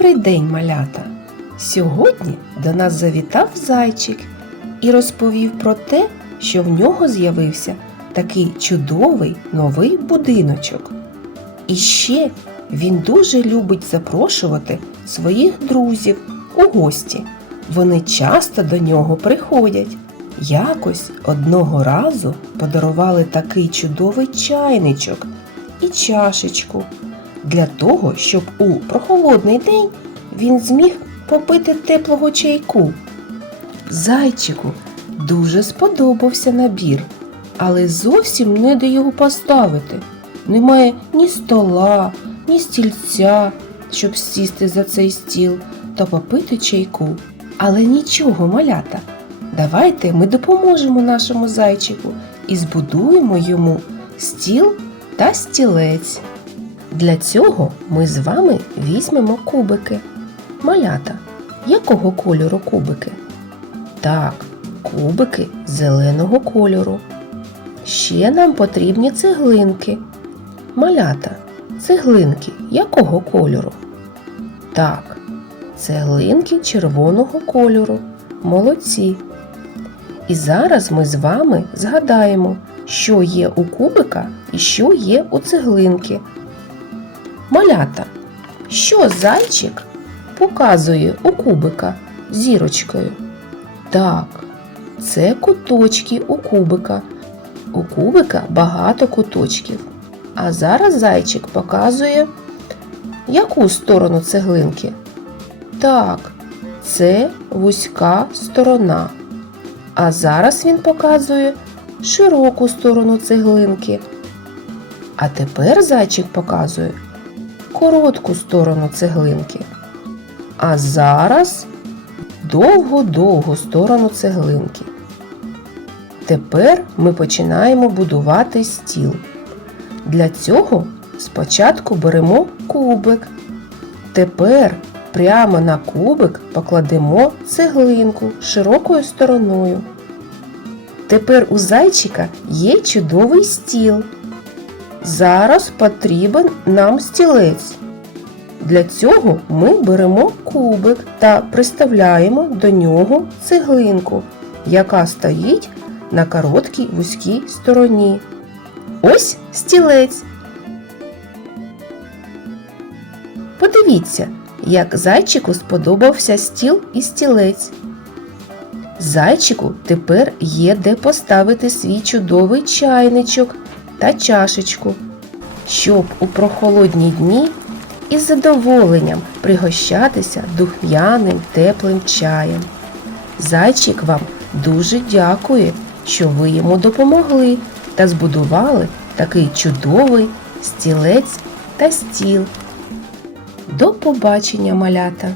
Добрий день, малята! Сьогодні до нас завітав зайчик і розповів про те, що в нього з'явився такий чудовий новий будиночок. І ще він дуже любить запрошувати своїх друзів у гості. Вони часто до нього приходять. Якось одного разу подарували такий чудовий чайничок і чашечку для того, щоб у прохолодний день він зміг попити теплого чайку. Зайчику дуже сподобався набір, але зовсім не де його поставити. Немає ні стола, ні стільця, щоб сісти за цей стіл та попити чайку. Але нічого, малята. Давайте ми допоможемо нашому зайчику і збудуємо йому стіл та стілець. Для цього ми з вами візьмемо кубики. Малята, якого кольору кубики? Так, кубики зеленого кольору. Ще нам потрібні цеглинки. Малята, цеглинки якого кольору? Так, цеглинки червоного кольору. Молодці. І зараз ми з вами згадаємо, що є у кубика і що є у цеглинки. Малята, що зайчик показує у кубика зірочкою? Так, це куточки у кубика. У кубика багато куточків. А зараз зайчик показує яку сторону цеглинки? Так, це вузька сторона. А зараз він показує широку сторону цеглинки. А тепер зайчик показує коротку сторону цеглинки. А зараз довго-довгу сторону цеглинки. Тепер ми починаємо будувати стіл. Для цього спочатку беремо кубик. Тепер прямо на кубик покладемо цеглинку широкою стороною. Тепер у зайчика є чудовий стіл. Зараз потрібен нам стілець. Для цього ми беремо кубик та приставляємо до нього цеглинку, яка стоїть на короткій вузькій стороні. Ось стілець. Подивіться, як зайчику сподобався стіл і стілець. Зайчику тепер є де поставити свій чудовий чайничок та чашечку, щоб у прохолодні дні із задоволенням пригощатися духмяним теплим чаєм. Зайчик вам дуже дякує, що ви йому допомогли та збудували такий чудовий стілець та стіл. До побачення, малята!